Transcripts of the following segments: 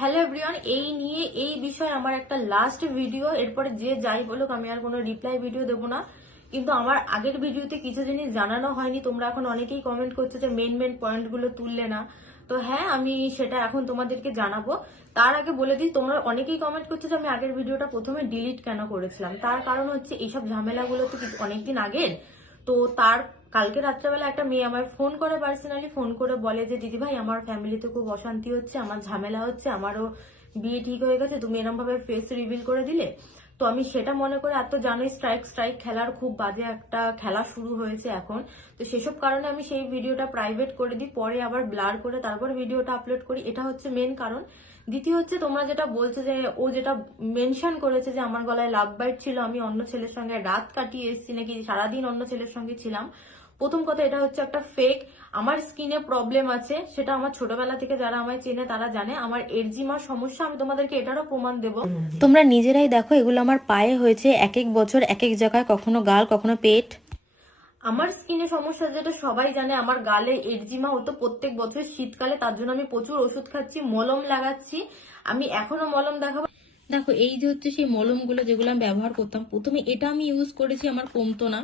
Hello everyone, এই নিয়ে এই বিষয়ে আমার একটা লাস্ট ভিডিও, এরপরে যে যাই বলুক আমি আর কোনো রিপ্লাই ভিডিও দেবো না। কিন্তু আমার আগের ভিডিওতে কিছু জিনিস জানানো হয়নি, তোমরা এখন অনেকেই কমেন্ট করছো যে মেন পয়েন্টগুলো তুললে না। তো হ্যাঁ, আমি সেটা এখন তোমাদেরকে জানাবো। তার আগে বলে দিই, তোমরা অনেকেই কমেন্ট করছো যে আমি আগের ভিডিওটা প্রথমে ডিলিট কেন করেছিলাম। তার কারণ হচ্ছে এইসব ঝামেলাগুলো তো অনেকদিন আগের। তো তার কালকে রাত্রেবেলা একটা মেয়ে আমার ফোন করে, পার্সোনালি ফোন করে বলে যে দিদি ভাই আমার ফ্যামিলিতে খুব অশান্তি হচ্ছে, আমার ঝামেলা হচ্ছে, আমারও বিয়ে ঠিক হয়ে গেছে, তুমি এরকম ভাবে ফেস রিভিল করে দিলে। তো আমি সেটা মনে করে, আর তো জানোই স্ট্রাইক খেলার খুব বাজে একটা খেলা শুরু হয়েছে এখন। তো সেসব কারণে আমি সেই ভিডিওটা প্রাইভেট করে দিই, পরে আবার ব্লার করে তারপর ভিডিওটা আপলোড করি। এটা হচ্ছে মেন কারণ। দ্বিতীয় হচ্ছে, তোমরা যেটা বলছো যে ও যেটা মেনশন করেছে যে আমার গলায় লাভ বাইট ছিল, আমি অন্য ছেলের সঙ্গে রাত কাটিয়ে এসেছি, নাকি সারাদিন অন্য ছেলের সঙ্গে ছিলাম। প্রথম কথা, এটা হচ্ছে একটা ফেক। আমার স্কিনে প্রবলেম আছে, সেটা আমার ছোটবেলা থেকে যারা আমায় চেনে তারা জানে। আমার এরজিমার সমস্যা, আমি তোমাদেরকে এটারও প্রমাণ দেবো। তোমরা নিজেরাই দেখো, এগুলো আমার পায়ে হয়েছে এক এক বছর এক এক জায়গায়, কখনো গাল কখনো পেট। আমার স্কিনে সমস্যা যেটা সবাই জানে, আমার গালে এরজিমা হতো প্রত্যেক বছর শীতকালে, তার জন্য আমি প্রচুর ওষুধ খাচ্ছি, মলম লাগাচ্ছি। আমি এখনো মলম দেখাবো। দেখো, এই যে হচ্ছে সেই মলমগুলো যেগুলো আমি ব্যবহার করতাম, প্রথমে এটা আমি ইউজ করেছি, আমার কমতো না।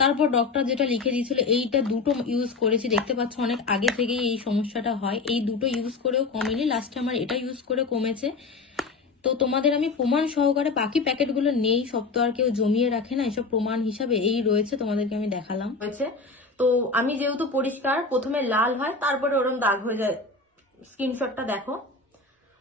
তারপর ডক্টর যেটা লিখে দিয়েছিল, এইটা দুটো ইউজ করেছি, দেখতে পাচ্ছ অনেক আগে থেকেই এই সমস্যাটা হয়। এই দুটো ইউজ করেও কমেনি, লাস্টে আমার এটা ইউজ করে কমেছে। তো তোমাদের আমি প্রমাণ সহকারে, বাকি প্যাকেটগুলো নেই, সব তো আর কেউ জমিয়ে রাখে না, এসব প্রমাণ হিসাবে এই রয়েছে, তোমাদেরকে আমি দেখালাম হয়েছে। তো আমি যেহেতু পরিষ্কার, প্রথমে লাল হয় তারপরে ওরম দাগ হয়ে যায়। স্ক্রিনশটটা দেখো।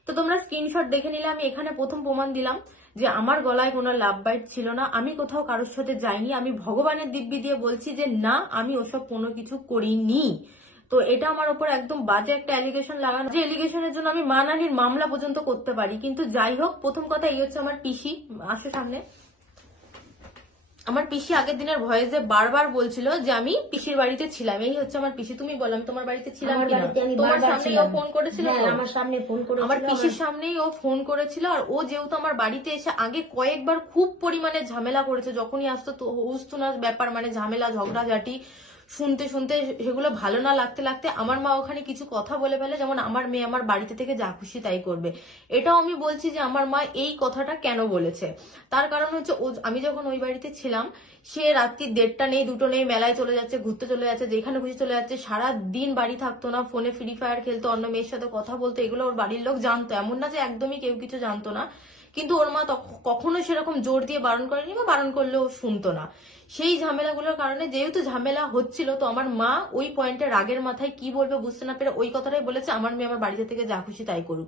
তো তোমরা স্ক্রিনশট দেখে নিলে, আমি এখানে প্রথম প্রমাণ দিলাম যে আমার গলায় কোনো লাভ বাইট ছিল না, আমি কোথাও কারোর সাথে যাইনি। আমি ভগবানের দিব্যি দিয়ে বলছি যে না, আমি ওসব কোনো কিছু করিনি। তো এটা আমার উপর একদম বাজে একটা অ্যালিগেশন লাগানো, যে অ্যালিগেশনের জন্য আমি মানহানির মামলা পর্যন্ত করতে পারি। কিন্তু যাই হোক, প্রথম কথা এই হচ্ছে আমার পিসি। আসো সামনে। আমার পিসি আগের দিনের ভয়েসে বারবার বলছিল যে আমি পিসির বাড়িতে ছিলাম। এই হচ্ছে আমার পিসি, তুমি বলো আমি তোমার বাড়িতে ছিলাম কিনা? তোমার সামনেই ও ফোন করেছিল, আমার সামনে ফোন করে, আমার পিসির সামনেই ও ফোন করেছিল। আর ও যেহেতু আমার বাড়িতে এসে আগে কয়েকবার খুব পরিমাণে ঝামেলা করেছে, যখনই আসতো তো উস্তুনার ব্যাপার, মানে ঝামেলা ঝগড়াঝাটি শুনতে শুনতে সেগুলো ভালো না লাগতে লাগতে আমার মা ওখানে কিছু কথা বলে ফেলে, যেমন আমার মেয়ে আমার বাড়িতে থেকে যা খুশি তাই করবে। এটাও আমি বলছি যে আমার মা এই কথাটা কেন বলেছে। তার কারণ হচ্ছে, আমি যখন ওই বাড়িতে ছিলাম, সে রাত্রি 1:30 নেই 2টো নেই মেলায় চলে যাচ্ছে, ঘুরতে চলে যাচ্ছে, যেখানে খুশি চলে যাচ্ছে, সারা দিন বাড়ি থাকতো না, ফোনে ফ্রি ফায়ার খেলতো, অন্য মেয়ের সাথে কথা বলতো। এগুলো ওর বাড়ির লোক জানতো, এমন না যে একদমই কেউ কিছু জানতো না। কিন্তু ওর মা কখনো সেরকম জোর দিয়ে বারণ করেনি, বা বারণ করলেও শুনতো না। সেই ঝামেলাগুলোর কারণে, যেহেতু ঝামেলা হচ্ছিল, তো আমার মা ওই পয়েন্টে রাগের মাথায় কি বলবে বুঝতে না পেরে ওই কথাটাই বলেছে, আমার মেয়ে আমার বাড়িতে থেকে যা খুশি তাই করুক।